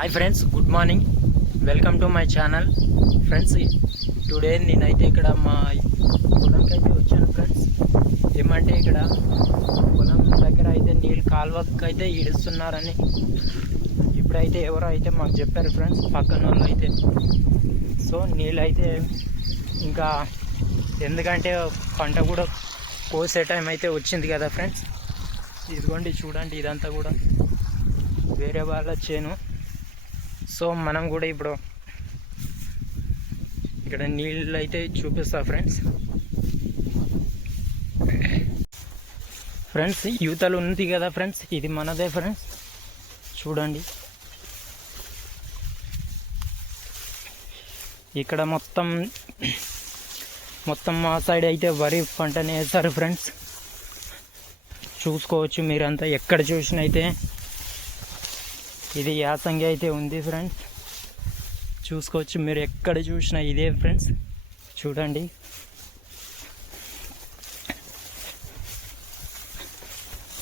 Hi friends, good morning. Welcome to my channel. Friends, today నేనైతే ఇక్కడ మా పొలంకి అయితే వచ్చాను ఫ్రెండ్స్. ఏమంటే ఇక్కడ పొలం దగ్గర అయితే నీళ్ళు కాలువకి అయితే ఈడుస్తున్నారని ఇప్పుడైతే ఎవరో అయితే మాకు చెప్పారు ఫ్రెండ్స్, పక్కన వాళ్ళు అయితే. సో నీళ్ళు అయితే ఇంకా ఎందుకంటే పంట కూడా కోసే టైం అయితే వచ్చింది కదా ఫ్రెండ్స్. ఇదిగోండి చూడండి, ఇదంతా కూడా వేరే వాళ్ళ చేను. సో మనం కూడా ఇప్పుడు ఇక్కడ నీళ్ళు అయితే చూపిస్తా ఫ్రెండ్స్. ఫ్రెండ్స్, యువతలు ఉంది కదా ఫ్రెండ్స్, ఇది మనదే ఫ్రెండ్స్. చూడండి, ఇక్కడ మొత్తం మా సైడ్ అయితే వరి పంటనే వేస్తారు ఫ్రెండ్స్. చూసుకోవచ్చు మీరంతా, ఎక్కడ చూసినా అయితే ఇది యాసంగి అయితే ఉంది ఫ్రెండ్స్. చూసుకోవచ్చు మీరు, ఎక్కడ చూసినా ఇదే ఫ్రెండ్స్. చూడండి,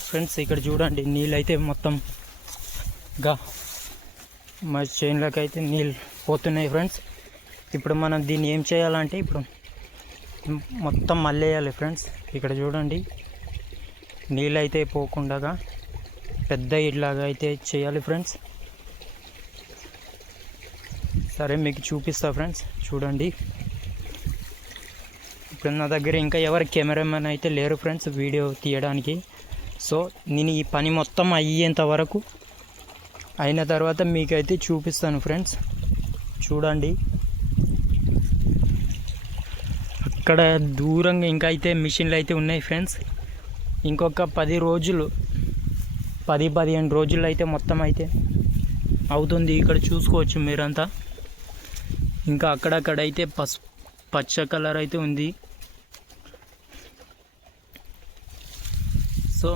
ఫ్రెండ్స్ ఇక్కడ చూడండి, నీళ్ళు అయితే మొత్తం మా చేనులకు అయితే నీళ్ళు పోతున్నాయి ఫ్రెండ్స్. ఇప్పుడు మనం దీన్ని ఏం చేయాలంటే ఇప్పుడు మొత్తం మళ్ళేయాలి ఫ్రెండ్స్. ఇక్కడ చూడండి, నీళ్ళు అయితే పోకుండా పెద్ద ఇట్లాగా అయితే చేయాలి ఫ్రెండ్స్. సరే మీకు చూపిస్తా ఫ్రెండ్స్. చూడండి, ఇప్పుడు నా దగ్గర ఇంకా ఎవరు కెమెరామెన్ అయితే లేరు ఫ్రెండ్స్ వీడియో తీయడానికి. సో నేను ఈ పని మొత్తం అయ్యేంత వరకు అయిన తర్వాత మీకైతే చూపిస్తాను ఫ్రెండ్స్. చూడండి, అక్కడ దూరంగా ఇంకా అయితే మిషన్లు అయితే ఉన్నాయి ఫ్రెండ్స్. ఇంకొక 10-15 రోజుల్లో అయితే మొత్తం అయితే అవుతుంది. ఇక్కడ చూసుకోవచ్చు మీరంతా. ఇంకా అక్కడక్కడ అయితే పచ్చ కలర్ అయితే ఉంది. సో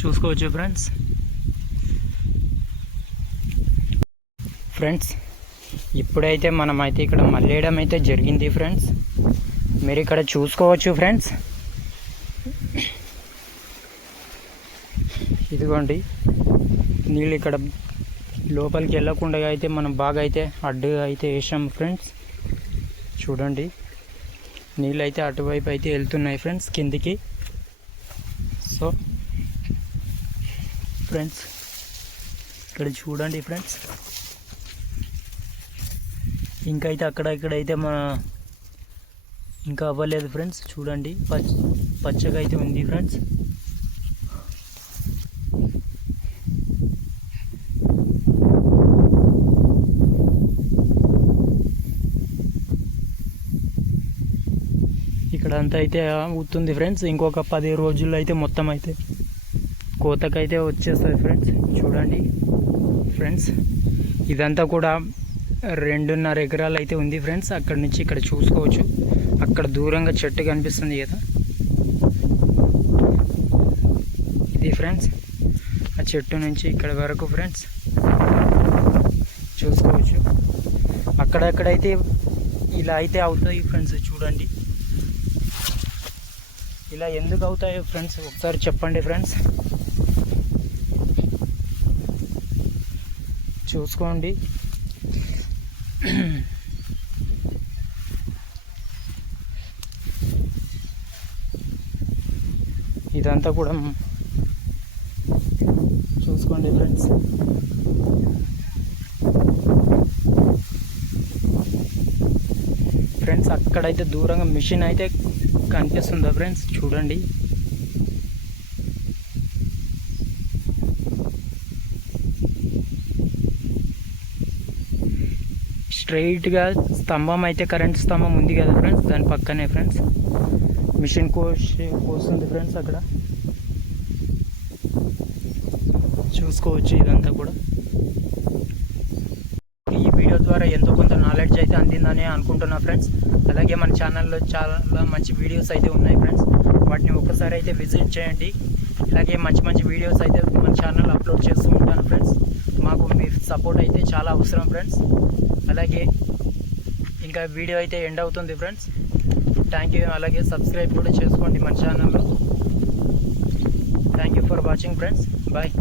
చూసుకోవచ్చు ఫ్రెండ్స్. ఇప్పుడైతే మనమైతే ఇక్కడ మళ్ళేయడం అయితే జరిగింది ఫ్రెండ్స్. మీరు ఇక్కడ చూసుకోవచ్చు ఫ్రెండ్స్. ఇదిగోండి, నీళ్ళు ఇక్కడ లోపలికి వెళ్ళకుండా అయితే మనం బాగా అయితే అడ్డుగా అయితే వేసాం ఫ్రెండ్స్. చూడండి, నీళ్ళు అయితే అటువైపు అయితే వెళ్తున్నాయి ఫ్రెండ్స్ కిందికి. సో ఫ్రెండ్స్, ఇక్కడ చూడండి ఫ్రెండ్స్, ఇంకా అయితే ఇక్కడైతే ఇంకా అవ్వలేదు ఫ్రెండ్స్. చూడండి, పచ్చగా అయితే ఉంది ఫ్రెండ్స్. ఇక్కడ అంతా అయితే అవుతుంది ఫ్రెండ్స్. ఇంకొక 10 రోజుల్లో అయితే మొత్తం అయితే కోతకైతే వచ్చేస్తుంది ఫ్రెండ్స్. చూడండి ఫ్రెండ్స్, ఇదంతా కూడా 2.5 ఎకరాలు అయితే ఉంది ఫ్రెండ్స్. అక్కడ నుంచి ఇక్కడ చూసుకోవచ్చు, అక్కడ దూరంగా చెట్టు కనిపిస్తుంది కదా, ఇది ఫ్రెండ్స్. ఆ చెట్టు నుంచి ఇక్కడ వరకు ఫ్రెండ్స్ చూసుకోవచ్చు. అక్కడక్కడైతే ఇలా అయితే అవుతాయి ఫ్రెండ్స్. చూడండి, ఇలా ఎందుకు అవుతాయో ఫ్రెండ్స్ ఒకసారి చెప్పండి ఫ్రెండ్స్. చూసుకోండి, ఇదంతా కూడా చూసుకోండి ఫ్రెండ్స్. ఫ్రెండ్స్, అక్కడైతే దూరంగా మిషన్ అయితే కనిపిస్తుందా ఫ్రెండ్స్. చూడండి, స్ట్రైట్గా స్తంభం అయితే, కరెంట్ స్తంభం ఉంది కదా ఫ్రెండ్స్, దాని పక్కనే ఫ్రెండ్స్ మిషన్ కోస్తుంది ఫ్రెండ్స్. అక్కడ చూసుకోవచ్చు. ఇదంతా కూడా ఈ వీడియో ద్వారా ఎంతో కొంత నాలెడ్జ్ అయితే అందిందని అనుకుంటున్నా ఫ్రెండ్స్. అలాగే మన ఛానల్లో చాలా మంచి వీడియోస్ అయితే ఉన్నాయి ఫ్రెండ్స్, వాటిని ఒకసారి అయితే విజిట్ చేయండి. ఇలాగే మంచి వీడియోస్ అయితే మన ఛానల్ అప్లోడ్ చేస్తూ ఉంటాను ఫ్రెండ్స్. మాకు మీ సపోర్ట్ అయితే చాలా అవసరం ఫ్రెండ్స్. అలాగే ఇంకా వీడియో అయితే ఎండ్ అవుతుంది ఫ్రెండ్స్. Thank you. అలాగే సబ్స్క్రైబ్ కూడా చేసుకోండి మన ఛానల్లో. Thank you for watching friends. Bye.